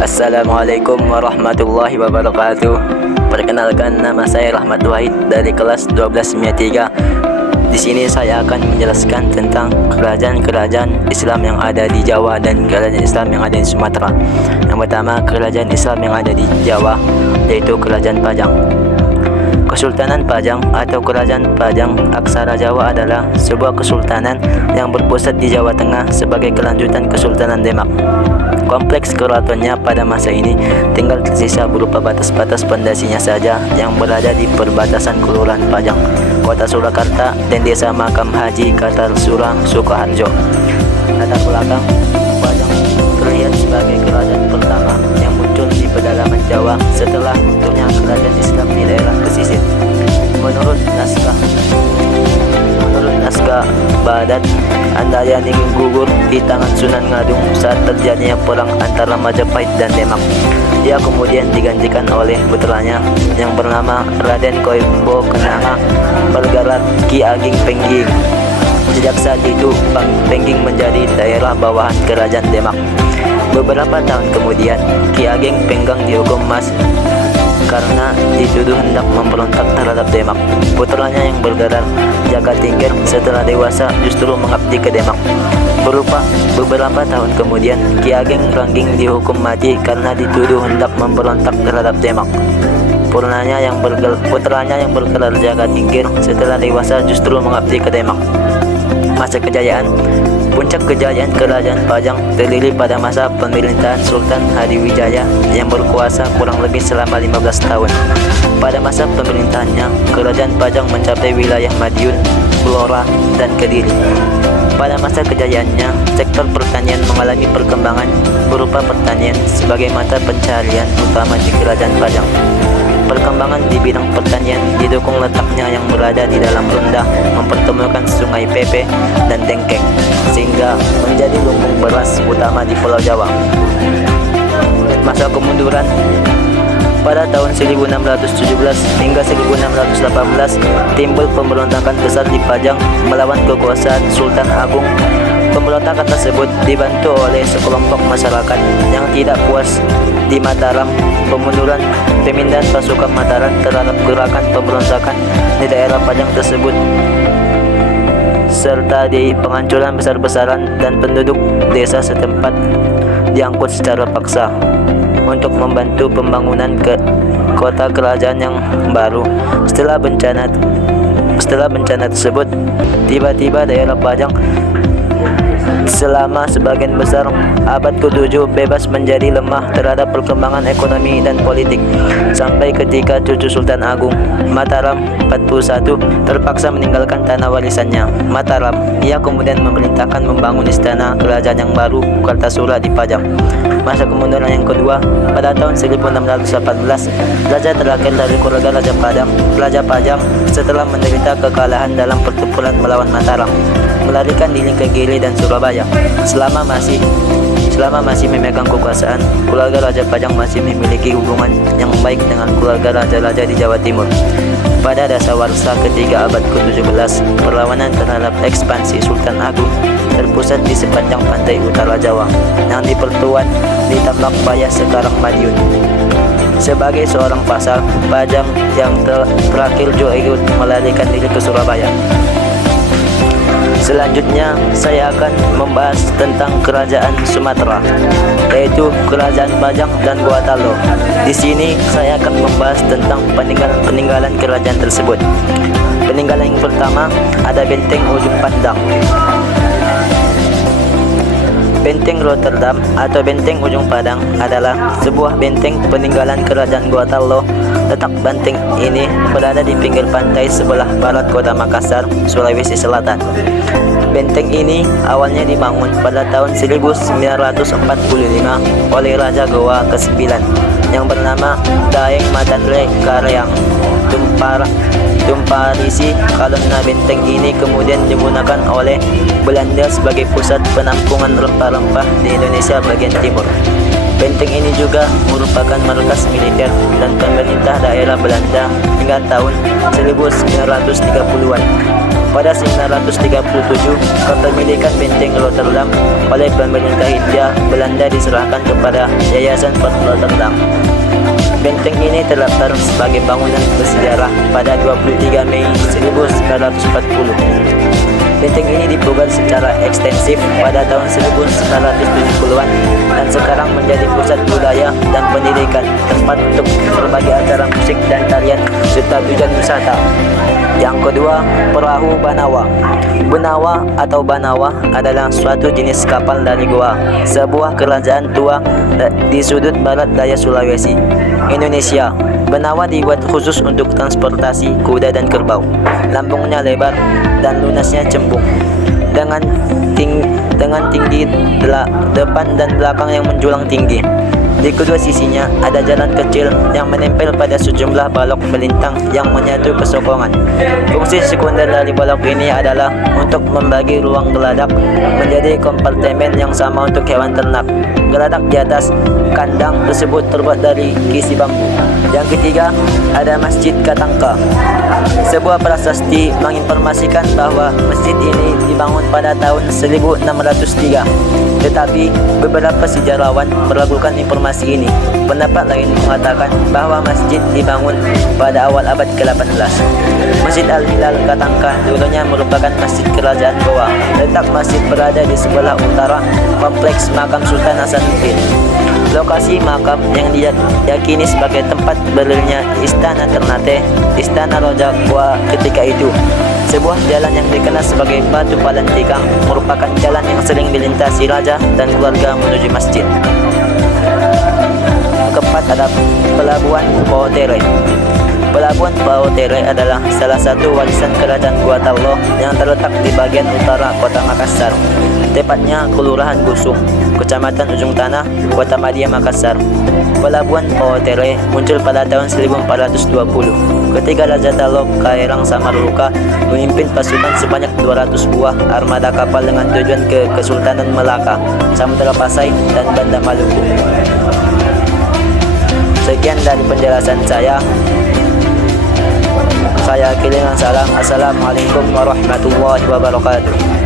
Assalamualaikum warahmatullahi wabarakatuh. Perkenalkan, nama saya Rahmat Wahid dari kelas 12 MIA 3. Di sini saya akan menjelaskan tentang kerajaan-kerajaan Islam yang ada di Jawa dan kerajaan Islam yang ada di Sumatera. Yang pertama, kerajaan Islam yang ada di Jawa, yaitu Kerajaan Pajang. Kesultanan Pajang atau Kerajaan Pajang Aksara Jawa adalah sebuah kesultanan yang berpusat di Jawa Tengah sebagai kelanjutan Kesultanan Demak. Kompleks keratonnya pada masa ini tinggal tersisa berupa batas-batas pondasinya saja yang berada di perbatasan Kelurahan Pajang, Kota Surakarta, dan Desa Makam Haji Kartasura, Sukoharjo. Latar belakang, Pajang terlihat sebagai kerajaan pertama yang muncul di pedalaman Jawa setelah munculnya kerajaan Islam di daerah pesisir. Menurut naskah Badat, Andayani gugur di tangan Sunan Ngadung saat terjadinya perang antara Majapahit dan Demak. Dia kemudian digantikan oleh putranya yang bernama Raden Koimbo Kenanga bergelar Ki Ageng Pengging. Sejak saat itu, Pengging menjadi daerah bawahan kerajaan Demak. Beberapa tahun kemudian, Ki Ageng Penggang dihukum mati karena dituduh hendak memberontak terhadap Demak. Putranya yang bergelar Jagatingkir setelah dewasa justru mengabdi ke Demak. Beberapa tahun kemudian, Ki Ageng Rangging dihukum mati karena dituduh hendak memberontak terhadap Demak. Putranya yang bergelar Jagatingkir setelah dewasa justru mengabdi ke Demak. Masa kejayaan. Puncak kejayaan Kerajaan Pajang terdiri pada masa pemerintahan Sultan Hadiwijaya yang berkuasa kurang lebih selama 15 tahun. Pada masa pemerintahannya, Kerajaan Pajang mencapai wilayah Madiun, Blora, dan Kediri. Pada masa kejayaannya, sektor pertanian mengalami perkembangan berupa pertanian sebagai mata pencaharian utama di Kerajaan Pajang. Perkembangan di bidang pertanian didukung letaknya yang berada di dalam rendah mempertemukan Sungai Pepe dan Dengkeng, sehingga menjadi lumbung beras utama di Pulau Jawa. Masa kemunduran. Pada tahun 1617 hingga 1618 timbul pemberontakan besar di Pajang melawan kekuasaan Sultan Agung. Pemberontakan tersebut dibantu oleh sekelompok masyarakat yang tidak puas di Mataram. Pemindahan pasukan Mataram terhadap gerakan pemberontakan di daerah Pajang tersebut, serta di penghancuran besar-besaran dan penduduk desa setempat diangkut secara paksa untuk membantu pembangunan ke kota kerajaan yang baru. Setelah bencana tersebut, tiba-tiba daerah Pajang selama sebagian besar abad ke-7 bebas menjadi lemah terhadap perkembangan ekonomi dan politik, sampai ketika cucu Sultan Agung, Mataram 41, terpaksa meninggalkan tanah warisannya, Mataram. Ia kemudian memerintahkan membangun istana kerajaan yang baru, Kartasura, di Pajang. Masa kemunduran yang kedua, pada tahun 1618, raja terakhir dari keluarga Raja Pajang, setelah menderita kekalahan dalam pertempuran melawan Mataram, melarikan diri ke Gili dan Surabaya. Selama masih memegang kekuasaan, keluarga Raja Pajang masih memiliki hubungan yang baik dengan keluarga raja-raja di Jawa Timur. Pada dasawarsa ketiga abad ke-17, perlawanan terhadap ekspansi Sultan Agung terpusat di sepanjang pantai utara Jawa yang diperkuat di Tambak Paya, sekarang Madiun. Sebagai seorang pasar, Pajang yang terakhir juga ikut melarikan diri ke Surabaya. Selanjutnya, saya akan membahas tentang Kerajaan Sumatera, yaitu Kerajaan Pajang dan Gorontalo. Di sini saya akan membahas tentang peninggalan kerajaan tersebut. Peninggalan yang pertama ada Benteng Ujung Pandang. Benteng Rotterdam atau Benteng Ujung Padang adalah sebuah benteng peninggalan Kerajaan Gorontalo. Letak benteng ini berada di pinggir pantai sebelah barat kota Makassar, Sulawesi Selatan. Benteng ini awalnya dibangun pada tahun 1945 oleh Raja Goa ke-9 yang bernama Daeng Madanre Karyang Tumparisi, karena benteng ini kemudian digunakan oleh Belanda sebagai pusat penampungan rempah-rempah di Indonesia bagian timur. Benteng ini juga merupakan markas militer dan pemerintah daerah Belanda hingga tahun 1930-an. Pada 1937, kepemilikan benteng Rotterdam oleh pemerintah Hindia Belanda diserahkan kepada Yayasan Port Rotterdam. Benteng ini terdaftar sebagai bangunan bersejarah pada 23 Mei 1940. Benteng ini dipugar secara ekstensif pada tahun 1970-an dan sekarang menjadi pusat budaya dan pendidikan, tempat untuk berbagai acara musik dan tarian serta tujuan wisata. Yang kedua, perahu Banawa. Benawa atau Banawa adalah suatu jenis kapal dari Goa, sebuah kerajaan tua di sudut barat daya Sulawesi, Indonesia. Benawa dibuat khusus untuk transportasi kuda dan kerbau. Lambungnya lebar dan lunasnya cembung, dengan tinggi depan dan belakang yang menjulang tinggi. Di kedua sisinya ada jalan kecil yang menempel pada sejumlah balok melintang yang menyatu ke sokongan. Fungsi sekunder dari balok ini adalah untuk membagi ruang geladak menjadi kompartemen yang sama untuk hewan ternak. Geladak di atas kandang tersebut terbuat dari kisi bambu. Yang ketiga, ada Masjid Katangka. Sebuah prasasti menginformasikan bahwa masjid ini dibangun pada tahun 1603. Tetapi beberapa sejarawan meragukan informasi ini. Pendapat lain mengatakan bahwa masjid dibangun pada awal abad ke-18. Masjid Al-Hilal Katangka dulunya merupakan masjid kerajaan Goa. Letak masjid berada di sebelah utara kompleks makam Sultan Hasanuddin. Lokasi makam yang diyakini sebagai tempat berdirinya Istana Ternate, Istana Raja Goa ketika itu. Sebuah jalan yang dikenal sebagai Batu Palantikang merupakan jalan yang sering dilintasi raja dan keluarga menuju masjid. Keempat, ada Pelabuhan Paotere. Pelabuhan Paotere adalah salah satu warisan kerajaan Goa Tallo yang terletak di bagian utara kota Makassar, tepatnya Kelurahan Gusung, Kecamatan Ujung Tanah, Kota Madia, Makassar. Pelabuhan Paotere muncul pada tahun 1420 ketika Raja Tallo Kairang Samaruka memimpin pasukan sebanyak 200 buah armada kapal dengan tujuan ke Kesultanan Melaka, Samudra Pasai, dan Banda Maluku. Sekian dari penjelasan saya. Saya kirim salam. Assalamualaikum warahmatullahi wabarakatuh.